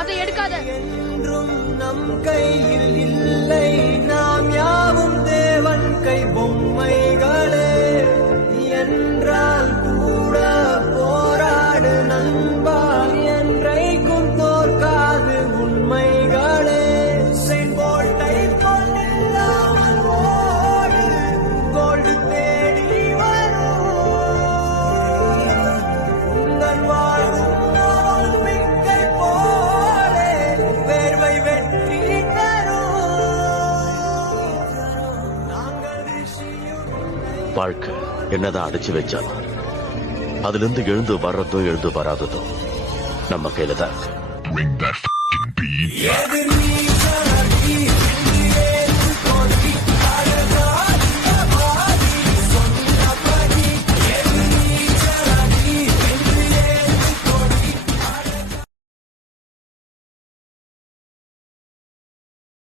அதை எடுக்காத. என்றும் நம் கையில் இல்லை, நாம் யாவும் தேவன் கை பொம்மைகளே. என்றால் கூட போராடு நண்பா, என்றைக்கும் தோற்காது உண்மைகளே. செங்கோட்டை கொண்டில்லாமல் ஓடு, கோல்டு தேடி வரும். உங்கள் வாழ்வும் நம்பிக்கை போலே வேர்வை வெற்றி தரும். நாங்கள் ரிஷியும் வாழ்க்கை என்னதான் அடிச்சு வச்சாலும் அதுல இருந்து எழுந்து வர்றதோ எழுந்து வராததோ நம்ம கையில தான் இருக்கு. எதிர்